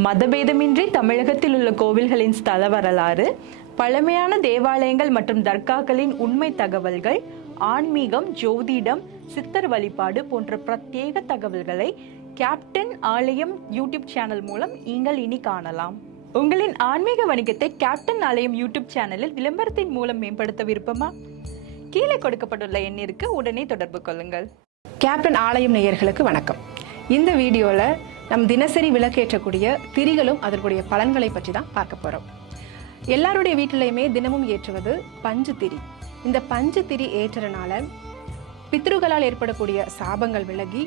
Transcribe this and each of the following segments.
மதபேதமின்றி தமிழகத்தில் உள்ள கோவில்களின் ஸ்தல வரலாறு, பழமையான தேவாலயங்கள் மற்றும் தர்காக்களின் உண்மை தகவல்கள், ஆன்மீகம், ஜோதிடம், சித்தர் வழிபாடு போன்ற பிரத்யேக தகவல்களை கேப்டன் ஆலயம் யூடியூப் சேனல் மூலம் நீங்கள் இனி காணலாம். உங்களின் ஆன்மீக வணிகத்தை கேப்டன் ஆலயம் யூடியூப் சேனலில் விளம்பரத்தின் மூலம் மேம்படுத்த விருப்பமா? கீழே கொடுக்கப்பட்டுள்ள எண்ணிற்கு உடனே தொடர்பு கொள்ளுங்கள். கேப்டன் ஆலயம் நேயர்களுக்கு வணக்கம். இந்த வீடியோவில் நம் தினசரி விளக்கேற்றக்கூடிய திரிகளும் அதற்குரிய பலன்களை பற்றி தான் பார்க்க போகிறோம். எல்லாருடைய வீட்டிலையுமே தினமும் ஏற்றுவது பஞ்சு திரி. இந்த பஞ்சு திரி ஏற்றுறனால பித்ருகளால் ஏற்படக்கூடிய சாபங்கள் விலகி,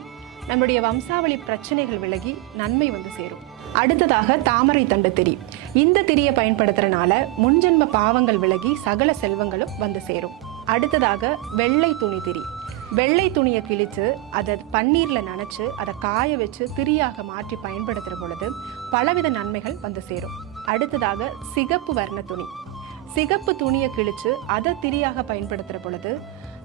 நம்முடைய வம்சாவளி பிரச்சனைகள் விலகி நன்மை வந்து சேரும். அடுத்ததாக தாமரை தண்டு திரி. இந்த திரியை பயன்படுத்துறதுனால முன்ஜென்ம பாவங்கள் விலகி சகல செல்வங்களும் வந்து சேரும். அடுத்ததாக வெள்ளை துணி திரி. வெள்ளை துணியை கிழித்து அதை பன்னீரில் நனைச்சு அதை காய வச்சு திரியாக மாற்றி பயன்படுத்துகிற பொழுது பலவித நன்மைகள் வந்து சேரும். அடுத்ததாக சிகப்பு வர்ண துணி. சிகப்பு துணியை கிழித்து அதை திரியாக பயன்படுத்துகிற பொழுது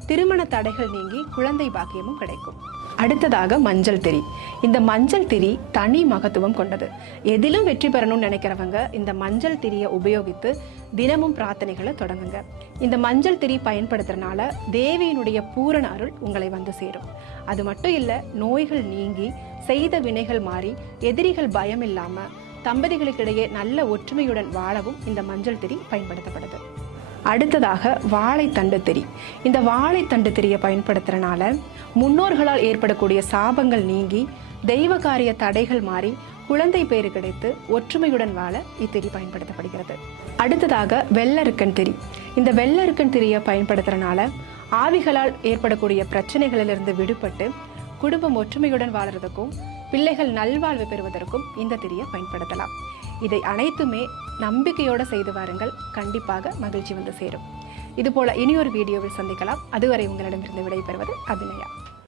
திருமண தடைகள் நீங்கி குழந்தை பாக்கியமும் கிடைக்கும். அடுத்ததாக மஞ்சள் திரி. இந்த மஞ்சள் திரி தனி மகத்துவம் கொண்டது. எதிலும் வெற்றி பெறணும்னு நினைக்கிறவங்க இந்த மஞ்சள் திரியை உபயோகித்து தினமும் பிரார்த்தனைகளை தொடங்குங்க. இந்த மஞ்சள் திரி பயன்படுத்துறதுனால தேவியினுடைய பூரண அருள் உங்களை வந்து சேரும். அது மட்டும் இல்லை, நோய்கள் நீங்கி செய்த வினைகள் மாறி எதிரிகள் பயம் இல்லாம தம்பதிகளுக்கிடையே நல்ல ஒற்றுமையுடன் வாழவும் இந்த மஞ்சள் திரி பயன்படுத்தப்படுது. அடுத்ததாக வாழைத்தண்டு திரி. இந்த வாழைத்தண்டு திரியை பயன்படுத்துறதுனால முன்னோர்களால் ஏற்படக்கூடிய சாபங்கள் நீங்கி தெய்வ காரிய தடைகள் மாறி குழந்தை பேறு கிடைத்து ஒற்றுமையுடன் வாழ இத்திரி பயன்படுத்தப்படுகிறது. அடுத்ததாக வெள்ளருக்கன் திரி. இந்த வெள்ளருக்கன் திரியை பயன்படுத்துறதுனால ஆவிகளால் ஏற்படக்கூடிய பிரச்சனைகளிலிருந்து விடுபட்டு குடும்பம் ஒற்றுமையுடன் வாழறதுக்கும் பிள்ளைகள் நல்வாழ்வு பெறுவதற்கும் இந்த திரியை பயன்படுத்தலாம். இதை அனைத்துமே நம்பிக்கையோடு செய்து வாருங்கள். கண்டிப்பாக மகிழ்ச்சி வந்து சேரும். இதுபோல இனியொரு வீடியோவில் சந்திக்கலாம். அதுவரை உங்களிடமிருந்து விடைபெறுவது அபிநயா.